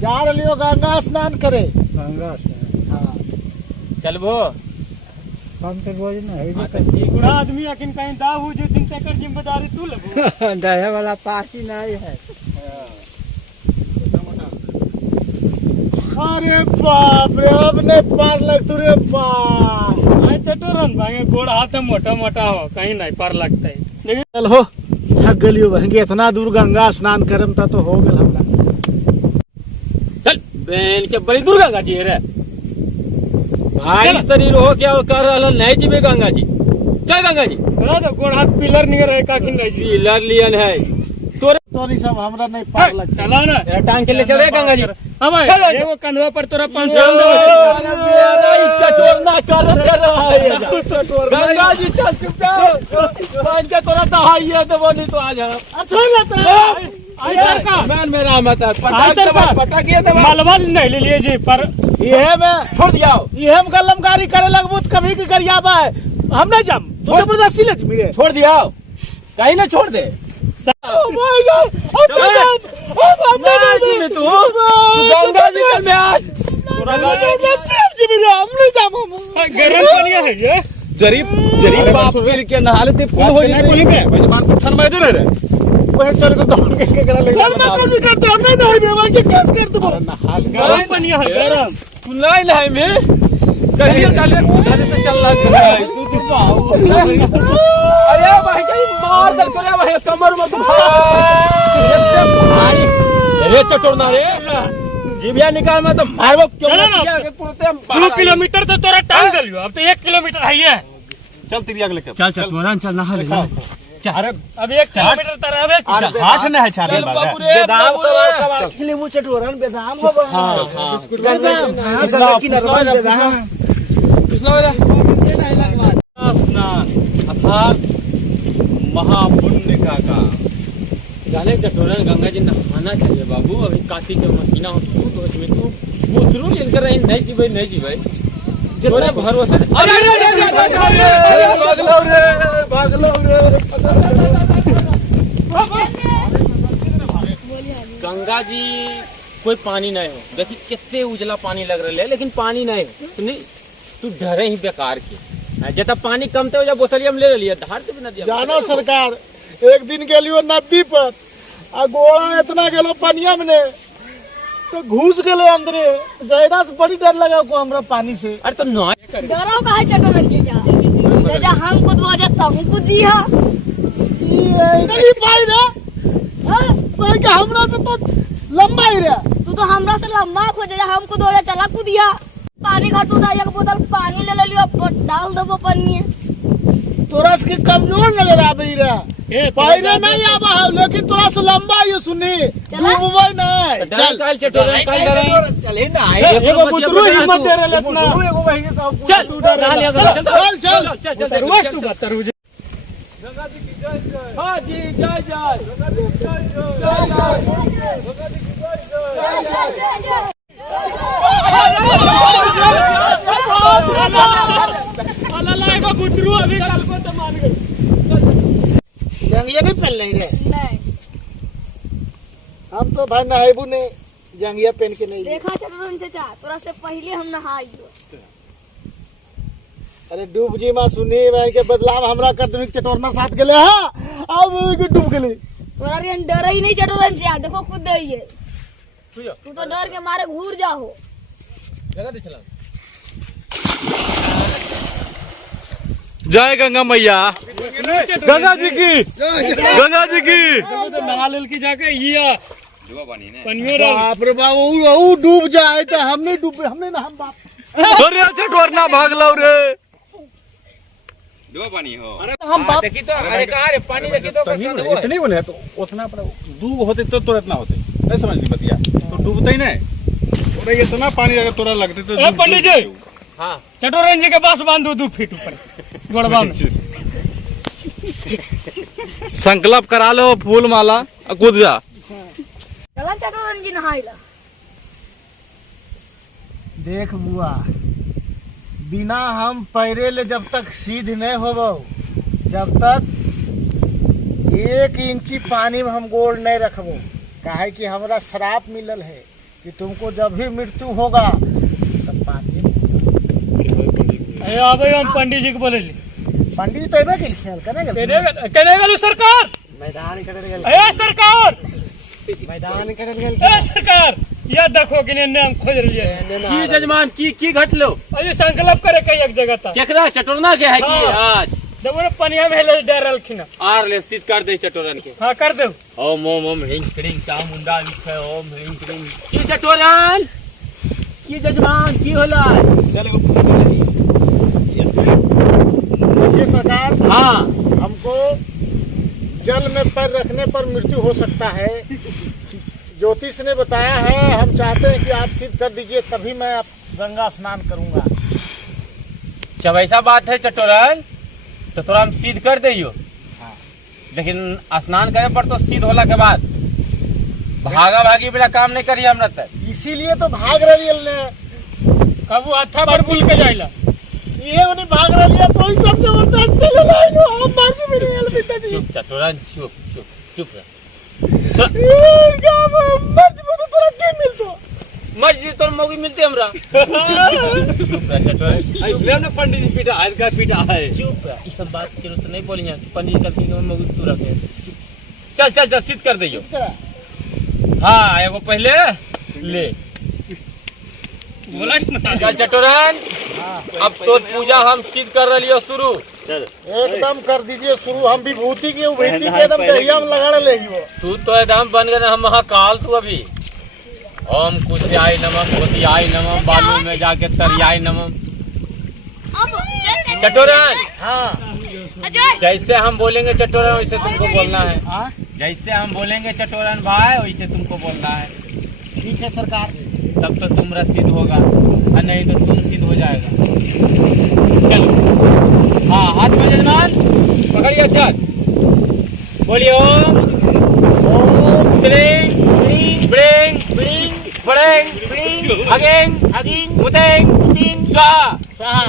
जा रही हो गंगा स्नान करे। गंगा स्नान हाँ चलबो हम तो रोज ना है बूढ़ा आदमी अखिन कहीं दाऊ जो दिन तक जिम्मेदारी तू लगो दहे वाला पास ही नहीं है। अरे बाप रे, अब नहीं पार लगतू रे बाप। आई चटोरन भागे गोड़ हाथ मोटा मोटा हो कहीं नहीं पार लगता है लेकिन चल हो थक गलियो बहन इतना दूर गंगा स्नान करम ता तो हो गल हमरा। चल बहन के बड़ी दूर गंगा जी है रे भाई शरीर हो क्या कर रहा नहीं जीवे गंगा जी। चल गंगा जी तो गोड़ हाथ पिलर नियर है काखिन नहीं छी पिलर लियन है तोरे तो सब हमरा नहीं पार लग। चला ना तेरा टांग के ले चले गंगा जी। हां भाई एगो कंधवा पर तोरा पहुंचा दे चटोर ना कर रहा है गंगा जी चल चुप मान के तोरा दहाइए देबो नहीं तो आ जा। अच्छा लगता आई सरकार मैन मेरा मत पटाक ये दबा मालवा नहीं ले लिए जी पर ये में छोड़ दिया ये हम कलमकारी करे लगबू तो कभी की करियाबा है हम नहीं जम तो जबरदस्ती ले मेरे छोड़ दिया कहीं ना छोड़ दे। ओ माय गॉड अब हम नहीं में तू गंगा जी चल में आज जबरदस्ती जी मेरे हम नहीं जम गरम पानी है ये जरीब बाप मिल के नहा लेते पूल हो जाए कोई में मेजबान को थन में रे वो चल के दौड़ के करा ले चल मैं कुछ करते हम नहीं बेवा के केस कर दो। गरम पानी है गरम तू नहीं नहाए में कहीं डाले उधर से चल रहा है तू चुप आओ। अरे भाई कहीं मार दल करे भाई कमर में तू भाई अरे चटोर ना रे जीबिया निकाल में तो मारबो क्यों किया के कुलते 2 किलोमीटर तो तोरा टांग गलियो अब तो 1 किलोमीटर है ये चल तिरिया के लेके चल चल तोरा चल नहा ले अरे अब 1 किलोमीटर तरह अब हाथ नहीं है छाले बाबू रे बाबू खिले वो चटोरन बेदाम हो हां स्नान अर्थात महापुण्य का जाने चटोरन गंगा जी नहाना चाहिए बाबू। अभी कार्तिक का महीना हो शुद्ध हो इसमें तू बुतरू जिनकर रही नहीं जी भाई जितने भरोसा भाग लो रे गंगा जी कोई पानी नहीं हो देखी कितने उजला पानी लग रहा है लेकिन पानी नहीं हो तू डरे ही बेकार की जब पानी कम तो बोतलिया में ले लिया धार से भी नदी जानो सरकार एक दिन गेलियो नदी पर आ गोड़ा इतना गेलो पनिया में ने तो घुस गेलो अंदरे जैना से बड़ी डर लगा को हमरा पानी से। अरे तो नहीं डरो काहे चटोरन जीजा जा हम खुद हो जाता हूं खुद दिया नहीं पाई रे हां भाई के हमरा से तो लंबा ही रे तू तो हमरा से लंबा खोज जा हम खुद हो जा चला कूदिया पानी घट उदा एक बोतल पानी ले लियो डाल देबो पानी तोरा से कमजोर नजर आबे रे पाइरे नहीं आबा लेकिन तोरा से लंबा ये सुनी डूबबै नहीं चल चटोरन चल ही ना एगो बुतरू हिम्मत दे रहे इतना एगो बहिनी का चल नहा लिया चल तरवस तू तरवस गंगा जी की जय जय। हां जी जय जय गंगा जी की जय जय। गंगा जी की जय जय। अल्लाह एगो बुतरू अभी कल को तो मान गई जंगिया नहीं पहन नहीं रे नहीं हम तो भाई नहाइबू नहीं जंगिया पहन के नहीं। देखा चटोरन चाचा तोरा से पहले हम नहाइयो अरे डूब जी मां सुनी भाई के बदलाव हमरा कर देबी चटोरना साथ गेले हां अब डूब गेली तोरा रे डर ही नहीं चटोरन से देखो खुद दइए तू तो डर के मारे घूर जाओ जगह दे चला। जय गंगा मैया गंगा जी की तो नहा लेल की जाके ये पनियो रे बाप रे बाप वो डूब जाए तो हम नहीं डूबे हमने ना हम बाप अरे चटोर ना भाग लो रे दो पानी हो हम बाप देखी तो अरे कहां रे पानी देखी तो इतनी को नहीं तो उतना पर दूब होते तो इतना होते नहीं समझ ली बतिया तो डूबते ही नहीं और इतना पानी अगर तोरा लगते तो ए पंडित जी हां चटोरन जी के पास बांधो 2 फीट ऊपर गोड़वा में संकल्प करा लो फूल माला कूद जा चला चटोरन जी नहाइला देख बुआ बिना हम पैरे ले जब तक सीध नहीं होबो जब तक 1 इंची पानी में हम गोल नहीं रखबो काहे कि हमरा श्राप मिलल है कि कि तुमको जब भी मृत्यु होगा तब पानी अबे हम पंडित जी के बोले पंडित तो के ख्याल करेगा कहने गलू सरकार मैदान करल गेल ए सरकार मैदान करल गेल ए सरकार या देखो कि ने हम खोज रहिए की जजमान की घटलो अरे संकल्प करे कई एक जगह था केकरा चटोरना के है की हाँ। आज जब वो पनिया में हेले डरलखिन आर ले सीध कर दे चटोरन के हां कर दे ओम ओम ओम ह्रीं क्रीं चामुंडा विखे ओम ह्रीं क्रीं की चटोरन की जजमान की होला देखिए सरकार, हाँ हमको जल में पैर रखने पर मृत्यु हो सकता है। ज्योतिष ने बताया है, हम चाहते हैं कि आप सिद्ध कर दीजिए तभी मैं आप गंगा स्नान करूंगा। जब ऐसा बात है चटोरन तो थोड़ा हम सीध कर दियो। लेकिन स्नान करे पर तो सीध होला के बाद भागा भागी बेटा काम नहीं करिए हमरा तक। इसीलिए तो भाग रही ने कबू हथा पर बुल के जाइला ये उन्हें भाग रही है तो ही सब जबरदस्त ले लाएंगे हम बाजी में नहीं हल बिता दी। चुप चटोरन चुप चुप चुप रह मर्जी में तो तोरा के मिलतो मर्जी तोर मौगी मिलते हमरा चुप रह चटोरन इसलिए ना पंडित जी पीटा आज का पीटा है। चुप रह ई सब बात के तो नहीं बोलिए पंडित जी कहते हैं मौगी तू रखे चल चल चल सिद्ध कर दियो। हाँ एगो पहले ले बोला ना चल चटोरन अब तो पूजा हम सिद्ध कर रही हो शुरू। एकदम कर दीजिए शुरू। हम विभूति की उभूति के एकदम दहिया में लगा ले ही वो। तू तो एकदम बन गए हम महाकाल तू अभी। ओम कुशियाय नमः भूतियाय नमः बालू में जाके तरियाय नमः। अब चटोरन हाँ अजय जैसे हम बोलेंगे चटोरन वैसे तुमको बोलना है। हाँ जैसे हम बोलेंगे चटोरन भाई वैसे तुमको बोलना है। ठीक है सरकार। तब तो तुम सिद्ध होगा और नहीं तो तुम सिद्ध हो जाएगा। चलो हाँ हाथ में जजमान पकड़िए छत बोलिए ओम त्रिंग ब्रिंग ब्रिंग अगेंग मुतेंग स्वाहा स्वाहा।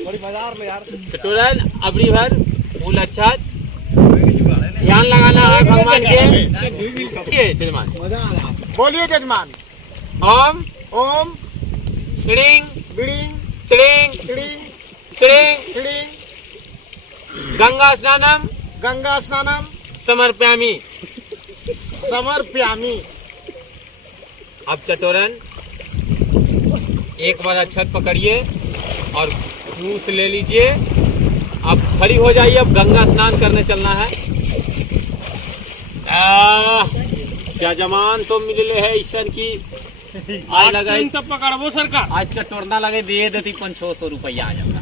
बड़ी मजार में यार। चटोरन अबरी भर फूल अच्छा ध्यान लगाना है भगवान के जजमान। बोलिए जजमान। ओम ओम त्रिंग बिड़िंग त्रिंग तिड़िंग त्रिंग तिड़िंग गंगा स्नानम गंगा स्नानम समर्पयामि। समर्पयामि। अब चटोरन एक बार छत पकड़िए और घूस ले लीजिए। अब खड़ी हो जाइए। अब गंगा स्नान करने चलना है। जजमान तो मिले है ईश्वर की आज लगा तुम तो पकड़बो सरकार आज चटोरना लगे दे देती 500 रुपया आ जाता।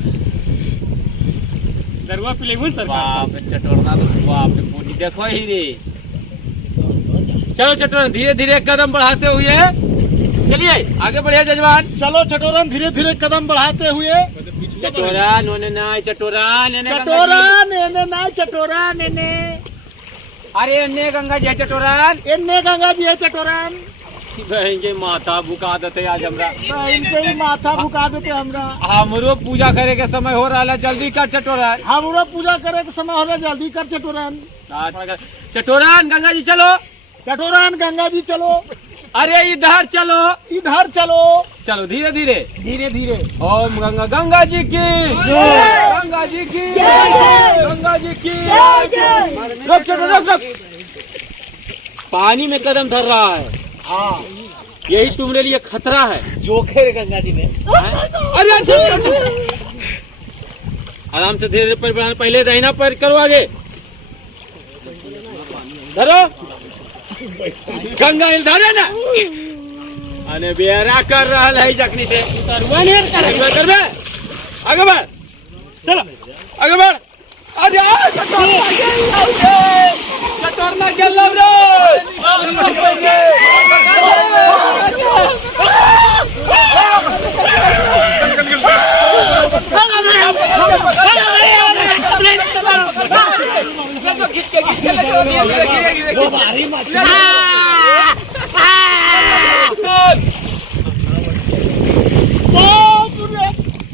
दरवा पिलेगुन सरकार बाप रे चटोरना तो बाप रे पूरी देखो ही रे। चलो चटोरन धीरे धीरे कदम बढ़ाते हुए चलिए आगे बढ़िए जजमान। चलो चटोरन धीरे धीरे कदम बढ़ाते हुए। चटोरन ओने ना चटोरन चटोरन एने ना चटोरन एने। अरे एने गंगा जी है चटोरन। एने गंगा जी है चटोरन। बहन के माथा भुका देते आज हमरा। इनके ही माथा भुका देते हमरा। हमरो पूजा करे के समय हो रहा है जल्दी कर चटोरन। हमरो पूजा करे के समय हो रहा जल्दी कर चटोरन। चटोरन गंगा जी चलो। चटोरन गंगा जी चलो। अरे इधर चलो इधर चलो। चलो धीरे धीरे धीरे धीरे। ओम गंगा गंगा जी की गंगा जी की गंगा जी की। रुक रुक रुक पानी में कदम धर रहा है। हाँ यही तुम्हारे लिए खतरा है। जोखे रे गंगा जी ने। अरे आराम से धीरे धीरे पैर बढ़ाना। पहले दाहिना पैर करो आगे धरो। गंगा हिल धरे ना अने बेरा कर रहा है जखनी से करबे। आगे बढ़ चलो आगे बढ़। अरे चटोरना गेल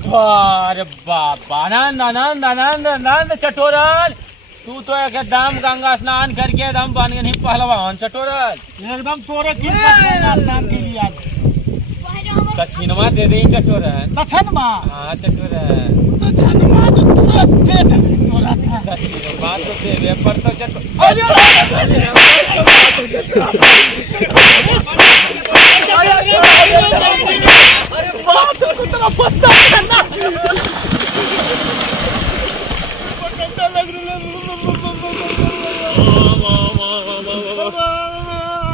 अरे बाबा आनंद आनंद आनंद आनंद चटोरन तू तो एकदम गंगा स्नान करके एकदम बन गई पहलवान चटोरल। एकदम तोरे कृपा से ना स्नान के लिए आज दक्षिणवा दे दे चटोरल। दक्षिण माँ हाँ चटोरल, दक्षिण माँ तो तुरंत दे दे तोरा था। दक्षिणवा तो देवे पर तो चटोरल। अरे बाप तो तेरा पत्ता करना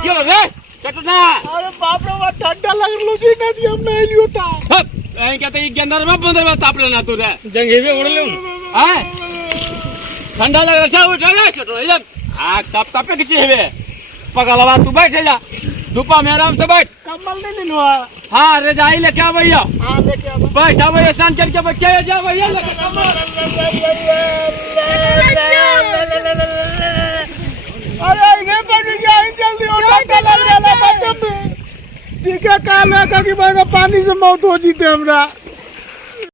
क्यों रे चटोरा? अरे बाप रे बाप ठंडा लग रहा जी ना दी हम नहीं लियो था। ऐं कहते ही गेंदर में बंदर में ताप लेना तू रे। जंगीबे उड़ ले हैं? ठंडा लग रहा है उठ रे चटोरा। ये तप तपे की चीज है पगलवा, तू बैठ जा धूपा में आराम से बैठ। कम्बल नहीं ले लुआ। हाँ रजाई लेके आ भैया, हाँ लेके आ बैठ आ भैया, स्नान करके बच्चे जा भैया लेके अरे ये बन गया जल्दी हो ठंडा लग रहा है बच्चे में। ठीक है काल है कि भाई पानी से मौत हो जीते हमरा।